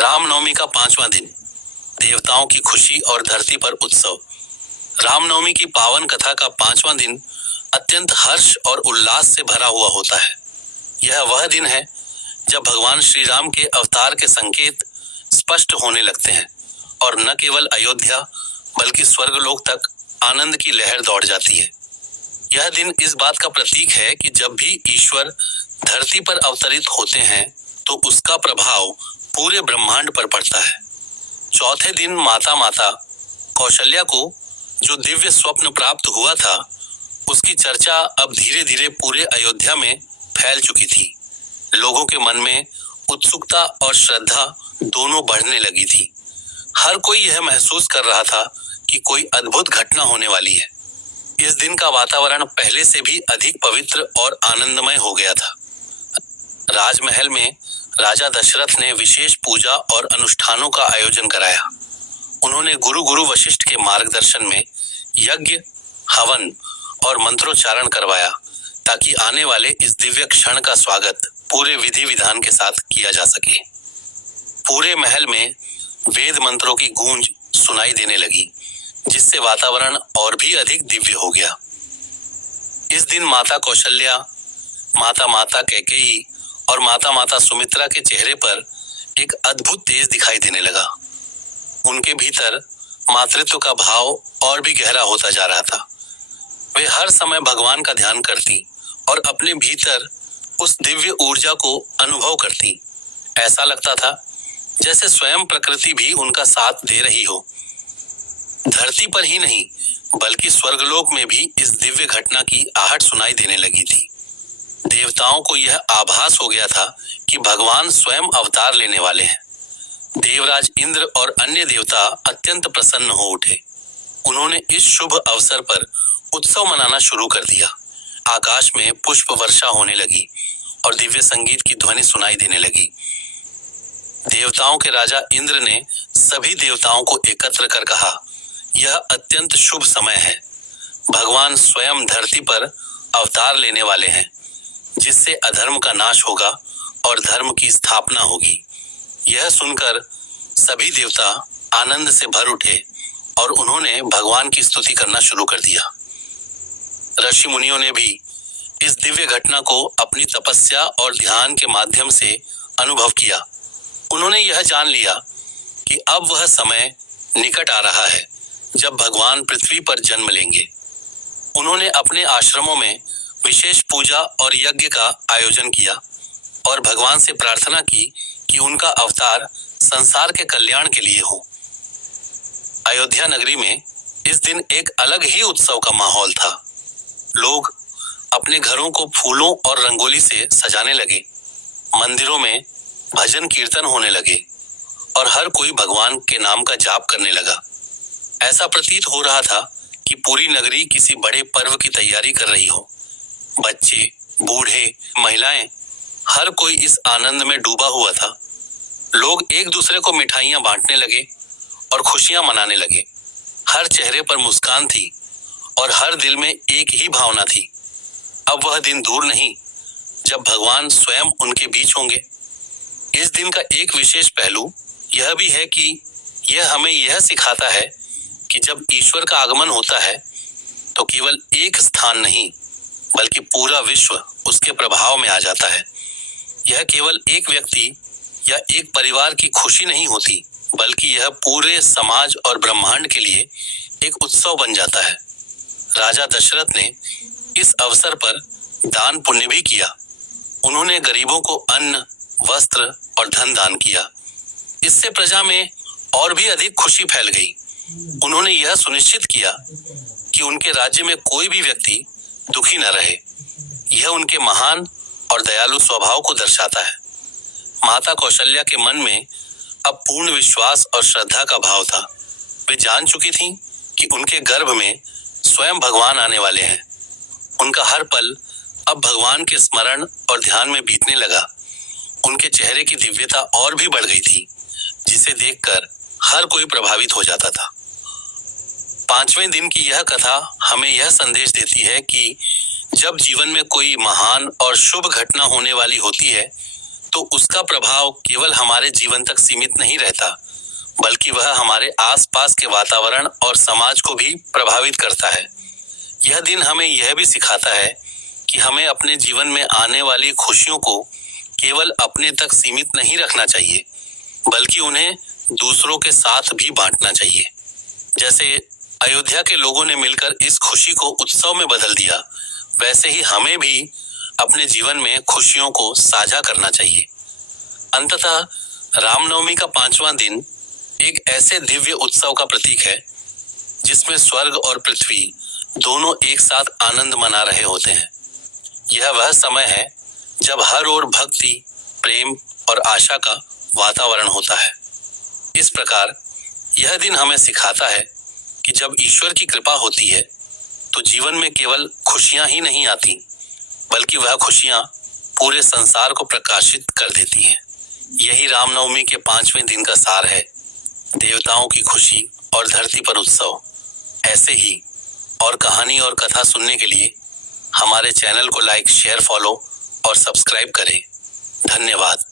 रामनवमी का 5वां दिन, देवताओं की खुशी और धरती पर उत्सव। रामनवमी की पावन कथा का 5वां दिन अत्यंत हर्ष और उल्लास से भरा हुआ होता है। यह वह दिन है जब भगवान श्री राम के अवतार के संकेत स्पष्ट होने लगते हैं और न केवल अयोध्या बल्कि स्वर्गलोक तक आनंद की लहर दौड़ जाती है। यह दिन इस बात का प्रतीक है कि जब भी ईश्वर धरती पर अवतरित होते हैं तो उसका प्रभाव पूरे ब्रह्मांड पर पड़ता है। चौथे दिन माता कौशल्या को जो दिव्य स्वप्न प्राप्त हुआ था, उसकी चर्चा अब धीरे धीरे पूरे अयोध्या में फैल चुकी थी। लोगों के मन में उत्सुकता और श्रद्धा दोनों बढ़ने लगी थी। हर कोई यह महसूस कर रहा था कि कोई अद्भुत घटना होने वाली है। इस दिन का वातावरण पहले से भी अधिक पवित्र और आनंदमय हो गया था। राजमहल में राजा दशरथ ने विशेष पूजा और अनुष्ठानों का आयोजन कराया। उन्होंने गुरु वशिष्ठ के मार्गदर्शन में यज्ञ, हवन और मंत्रोच्चारण करवाया ताकि आने वाले इस दिव्य क्षण का स्वागत पूरे विधि विधान के साथ किया जा सके। पूरे महल में वेद मंत्रों की गूंज सुनाई देने लगी, जिससे वातावरण और भी अधिक दिव्य हो गया। इस दिन माता कौशल्या, माता कैकेयी और माता सुमित्रा के चेहरे पर एक अद्भुत तेज दिखाई देने लगा। उनके भीतर मातृत्व का भाव और भी गहरा होता जा रहा था। वे हर समय भगवान का ध्यान करती और अपने भीतर उस दिव्य ऊर्जा को अनुभव करती। ऐसा लगता था जैसे स्वयं प्रकृति भी उनका साथ दे रही हो। धरती पर ही नहीं बल्कि स्वर्गलोक में भी इस दिव्य घटना की आहट सुनाई देने लगी थी। देवताओं को यह आभास हो गया था कि भगवान स्वयं अवतार लेने वाले हैं। देवराज इंद्र और अन्य देवता अत्यंत प्रसन्न हो उठे। उन्होंने इस शुभ अवसर पर उत्सव मनाना शुरू कर दिया। आकाश में पुष्प वर्षा होने लगी और दिव्य संगीत की ध्वनि सुनाई देने लगी। देवताओं के राजा इंद्र ने सभी देवताओं को एकत्र कर कहा, यह अत्यंत शुभ समय है। भगवान स्वयं धरती पर अवतार लेने वाले हैं, जिससे अधर्म का नाश होगा और धर्म की स्थापना होगी। यह सुनकर सभी देवता आनंद से भर उठे और उन्होंने भगवान की स्तुति करना शुरू कर दिया। ऋषि मुनियों ने भी इस दिव्य घटना को अपनी तपस्या और ध्यान के माध्यम से अनुभव किया। उन्होंने यह जान लिया कि अब वह समय निकट आ रहा है जब भगवान पृथ्वी पर जन्म लेंगे। उन्होंने अपने आश्रमों में विशेष पूजा और यज्ञ का आयोजन किया और भगवान से प्रार्थना की कि उनका अवतार संसार के कल्याण के लिए हो। अयोध्या नगरी में इस दिन एक अलग ही उत्सव का माहौल था। लोग अपने घरों को फूलों और रंगोली से सजाने लगे। मंदिरों में भजन कीर्तन होने लगे और हर कोई भगवान के नाम का जाप करने लगा। ऐसा प्रतीत हो रहा था कि पूरी नगरी किसी बड़े पर्व की तैयारी कर रही हो। बच्चे, बूढ़े, महिलाएं, हर कोई इस आनंद में डूबा हुआ था। लोग एक दूसरे को मिठाइयां बांटने लगे और खुशियां मनाने लगे। हर चेहरे पर मुस्कान थी और हर दिल में एक ही भावना थी, अब वह दिन दूर नहीं जब भगवान स्वयं उनके बीच होंगे। इस दिन का एक विशेष पहलू यह भी है कि यह हमें यह सिखाता है कि जब ईश्वर का आगमन होता है तो केवल एक स्थान नहीं बल्कि पूरा विश्व उसके प्रभाव में आ जाता है। यह केवल एक व्यक्ति या एक परिवार की खुशी नहीं होती, बल्कि यह पूरे समाज और ब्रह्मांड के लिए एक उत्सव बन जाता है। राजा दशरथ ने इस अवसर पर दान पुण्य भी किया। उन्होंने गरीबों को अन्न, वस्त्र और धन दान किया। इससे प्रजा में और भी अधिक खुशी फैल गई। उन्होंने यह सुनिश्चित किया कि उनके राज्य में कोई भी व्यक्ति दुखी न रहे। यह उनके महान और दयालु स्वभाव को दर्शाता है। माता कौशल्या के मन में अब पूर्ण विश्वास और श्रद्धा का भाव था। वे जान चुकी थीं कि उनके गर्भ में स्वयं भगवान आने वाले हैं। उनका हर पल अब भगवान के स्मरण और ध्यान में बीतने लगा। उनके चेहरे की दिव्यता और भी बढ़ गई थी, जिसे देखकर हर कोई प्रभावित हो जाता था। 5वें दिन की यह कथा हमें यह संदेश देती है कि जब जीवन में कोई महान और शुभ घटना होने वाली होती है तो उसका प्रभाव केवल हमारे जीवन तक सीमित नहीं रहता, बल्कि वह हमारे आसपास के वातावरण और समाज को भी प्रभावित करता है। यह दिन हमें यह भी सिखाता है कि हमें अपने जीवन में आने वाली खुशियों को केवल अपने तक सीमित नहीं रखना चाहिए, बल्कि उन्हें दूसरों के साथ भी बांटना चाहिए। जैसे अयोध्या के लोगों ने मिलकर इस खुशी को उत्सव में बदल दिया, वैसे ही हमें भी अपने जीवन में खुशियों को साझा करना चाहिए। अंततः रामनवमी का 5वां दिन एक ऐसे दिव्य उत्सव का प्रतीक है जिसमें स्वर्ग और पृथ्वी दोनों एक साथ आनंद मना रहे होते हैं। यह वह समय है जब हर ओर भक्ति, प्रेम और आशा का वातावरण होता है। इस प्रकार यह दिन हमें सिखाता है कि जब ईश्वर की कृपा होती है तो जीवन में केवल खुशियां ही नहीं आती, बल्कि वह खुशियां पूरे संसार को प्रकाशित कर देती हैं। यही रामनवमी के 5वें दिन का सार है, देवताओं की खुशी और धरती पर उत्सव। ऐसे ही और कहानी और कथा सुनने के लिए हमारे चैनल को लाइक, शेयर, फॉलो और सब्सक्राइब करें। धन्यवाद।